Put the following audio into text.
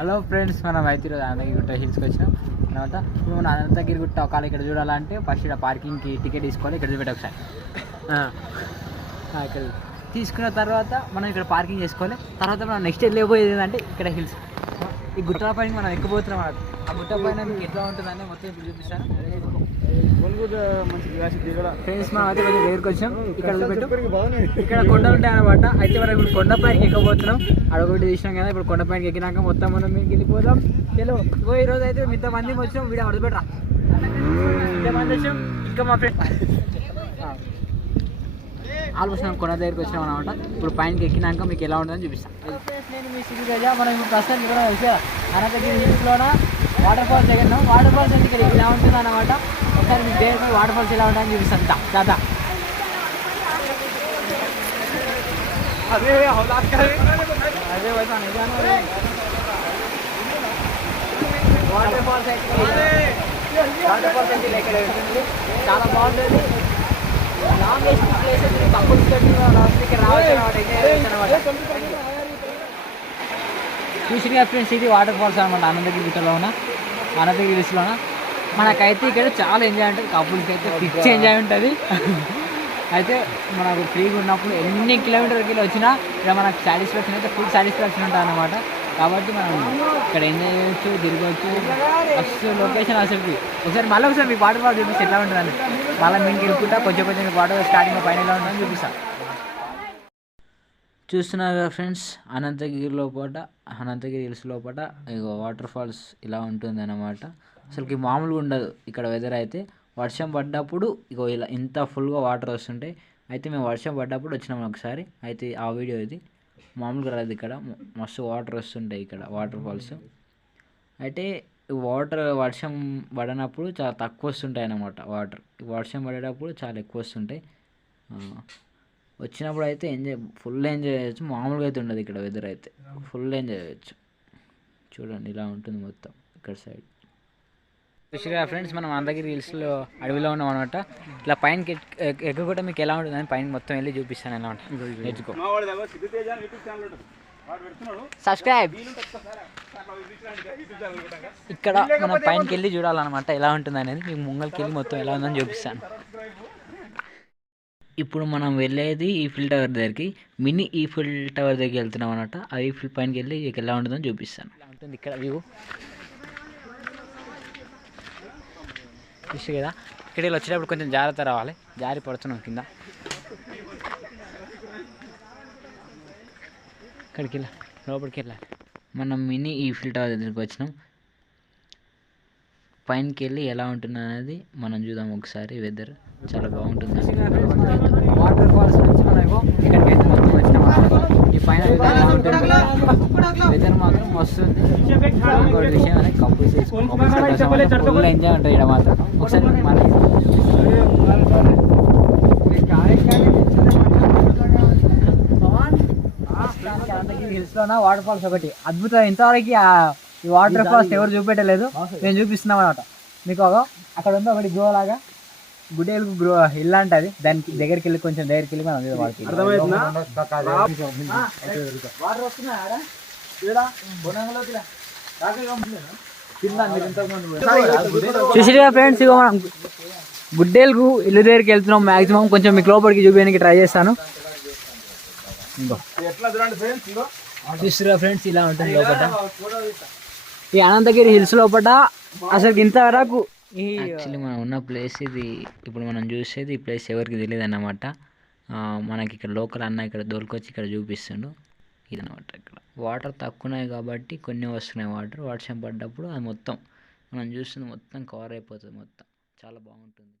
Hello friends, మనం అయితే ఈరోజు అనంతగిరి గుట్ట హిల్స్కి వచ్చినాం అనమాట. ఇప్పుడు మనం అనంతగిరి గుట్ట ఒకవేళ ఇక్కడ చూడాలంటే ఫస్ట్ ఇక్కడ పార్కింగ్కి టికెట్ తీసుకోవాలి. ఇక్కడ చూపెట్టి ఒకసారి ఇక్కడ తీసుకున్న తర్వాత మనం ఇక్కడ పార్కింగ్ చేసుకోవాలి. తర్వాత మనం నెక్స్ట్ వెళ్ళిపోయేది ఏంటంటే ఇక్కడ హిల్స్, ఈ గుట్ట పైన మనం ఎక్కిపోతున్నాం అన్నమాట. ఆ గుట్ట పైన మీకు ఎట్లా ఉంటుందని మొత్తం ఇప్పుడు చూపిస్తాను. ఫ్రెండ్స్, మనం అయితే కొంచెం దగ్గరికి వచ్చాం. ఇక్కడ ఇక్కడ కొండలు ఉంటాయి అనమాట. అయితే మనం ఇప్పుడు కొండపైకి ఎక్కబోతున్నాం. అడగొట్టి తీసినాం కదా, ఇప్పుడు కొండపైకి ఎక్కినాక మొత్తం మనం మీకు వెళ్ళిపోదాం. చలో ఈ రోజు అయితే ఇంతమంది వచ్చాం. వీడియో అడుగుపెట్టరా, ఇంతమంది వచ్చాం. ఇంకా మా ఫ్రెండ్ ఆల్మోస్ట్ మనం కొండ దగ్గరికి వచ్చినాం అనమాట. ఇప్పుడు పైనకి ఎక్కినాక మీకు ఎలా ఉంటుందని చూపిస్తాను. నేను మీ సిరిగజ. మనం ఇప్పుడు ప్రస్తుతం కూడా అనంతగిరి హిల్స్లోన వాటర్ ఫాల్స్ దగ్గర వాటర్ ఫాల్స్ అంటే ఇక్కడ ఇలా ఉంటుంది అనమాట. ఒకసారి మీకు దగ్గర వాటర్ ఫాల్స్ ఎలా ఉంటాయని చూపిస్తాను. దాదా అదే వాటర్ ఫాల్స్ అయితే ఇక్కడ ఉంటుంది. చాలా బాగుంటుంది. లాంగెస్ట్ ప్లేసెస్ కపుల్స్ చూసిన ఫ్రెండ్స్, ఇది వాటర్ ఫాల్స్ అనమాట. అనంతగిరి గుట్టలో ఉన్న అనంతగిరి హిల్స్లోన మనకైతే ఇక్కడ చాలా ఎంజాయ్ ఉంటుంది. కపుల్స్కి అయితే పిచ్చి ఎంజాయ్ ఉంటుంది. అయితే మనకు ఫ్రీగా ఉన్నప్పుడు ఎన్ని కిలోమీటర్కి వచ్చినా ఇక్కడ మనకు సాటిస్ఫాక్షన్ అయితే ఫుల్ సాటిస్ఫాక్షన్ ఉంటుంది అనమాట. కాబట్టి మనం ఇక్కడ ఎంజాయ్ చేయొచ్చు, తిరగవచ్చు. అసలు లొకేషన్ అసలు ఒకసారి మీకు వాటర్ ఫాల్ చూపిస్తే ఎట్లా ఉంటుందని మళ్ళీ మీకు వెళ్ళుకుంటా కొంచెం వాటర్ స్టార్టింగ్ పైన ఎలా ఉంటుందని చూపిస్తాను. చూస్తున్నారు కదా ఫ్రెండ్స్, అనంతగిరి హిల్స్ లోపల ఇక వాటర్ ఫాల్స్ ఇలా ఉంటుంది అన్నమాట. అసలుకి మామూలుగా ఉండదు ఇక్కడ వెదర్. అయితే వర్షం పడ్డప్పుడు ఇగో ఇలా ఇంత ఫుల్గా వాటర్ వస్తుంటాయి. అయితే మేము వర్షం పడ్డప్పుడు వచ్చినాము ఒకసారి. అయితే ఆ వీడియో ఇది మామూలుగా రాదు. ఇక్కడ మస్తు వాటర్ వస్తుంటాయి ఇక్కడ వాటర్ ఫాల్స్. అయితే వర్షం పడినప్పుడు చాలా తక్కువ వస్తుంటాయి అన్నమాట వాటర్. వర్షం పడేటప్పుడు చాలా ఎక్కువ వస్తుంటాయి. వచ్చినప్పుడు అయితే ఫుల్ ఎంజాయ్ చేయొచ్చు. మామూలుగా అయితే ఉండదు ఇక్కడ వెదర్. అయితే ఫుల్ ఎంజాయ్ చేయొచ్చు. చూడండి ఇలా ఉంటుంది మొత్తం ఇక్కడ సైడ్. చూసిగా ఫ్రెండ్స్, మనం అనంతగిరి హిల్స్లో అడవిలో ఉన్నాం అనమాట. ఇట్లా పైనకి ఎక్కకుండా మీకు ఎలా ఉంటుందని పైన మొత్తం వెళ్ళి చూపిస్తాను అనమాట. నేర్చుకో, సబ్స్క్రైబ్. ఇక్కడ మనం పైనకి వెళ్ళి చూడాలన్నమాట ఎలా ఉంటుంది అనేది. మీకు ముంగల్కి వెళ్ళి మొత్తం ఎలా ఉందని చూపిస్తాను. ఇప్పుడు మనం వెళ్ళేది ఈఫిల్ టవర్ దగ్గరికి, మినీ ఈఫిల్ టవర్ దగ్గరికి వెళ్తున్నాం అనమాట. ఆ ఈఫిల్ పైనకి వెళ్ళి ఎలా ఉంటుందని చూపిస్తాను. ఇలా ఉంటుంది ఇక్కడ వ్యూ. చూసి కదా, ఇక్కడికి వచ్చేటప్పుడు కొంచెం జాగ్రత్త రావాలి. జారి పడుతున్నాం కింద. ఇక్కడికి వెళ్ళా, లోపలికి వెళ్ళాలి. మనం మినీ ఈఫిల్ టవర్ దగ్గరికి వచ్చినాం. పైనకి వెళ్ళి ఎలా ఉంటుంది అనేది మనం చూద్దాం ఒకసారి. వెదర్ చాలా బాగుంటుంది. వాటర్ ఫాల్స్ నుంచి మనం ఇక్కడికి అయితే మొత్తం వచ్చినాం. ఈ పైన వెదర్ మాత్రం వస్తుంది. ఇంకోటి విషయం అనేది కపుల్స్ ఫుల్ ఎంజాయ్ ఉంటుంది ఇక్కడ మాత్రం. ఒకసారి హిల్స్లోన వాటర్ ఫాల్స్ ఒకటి అద్భుతం. ఇంతవరకు ఈ వాటర్ ఫాల్స్ ఎవరు చూపెట్టలేదు, నేను చూపిస్తున్నాం అనమాట మీకు. అక్కడ ఉంది ఒకటి గ్రో లాగా, గుడ్డేలు గ్రో ఇల్లు అంటది. దానికి దగ్గరికి వెళ్ళి కొంచెం దగ్గరికి వెళ్ళి మనం చూసిగా ఫ్రెండ్స్, ఇగో మనం గుడ్డేలకు ఇల్లు దగ్గరికి వెళ్తున్నాం. మాక్సిమం కొంచెం మీకు లోపలికి చూపించడానికి ట్రై చేస్తాను. చూస్తున్నా ఫ్రెండ్స్, ఇలా ఉంటుంది లోపల. ఈ అనంతగిరి హిల్స్ లోపల అసలు ఇంతవరకు యాక్చువల్లీ మనం ఉన్న ప్లేస్ ఇది. ఇప్పుడు మనం చూసేది ఈ ప్లేస్ ఎవరికి తెలియదు అన్నమాట. మనకి ఇక్కడ లోకల్ అన్న ఇక్కడ దొరికొచ్చి ఇక్కడ చూపిస్తుండు. ఇదన్నమాట. ఇక్కడ వాటర్ తక్కువన్నాయి కాబట్టి కొన్ని వస్తున్నాయి వాటర్. వర్షం పడ్డప్పుడు అది మొత్తం మనం చూస్తుంది మొత్తం కవర్ అయిపోతుంది మొత్తం. చాలా బాగుంటుంది.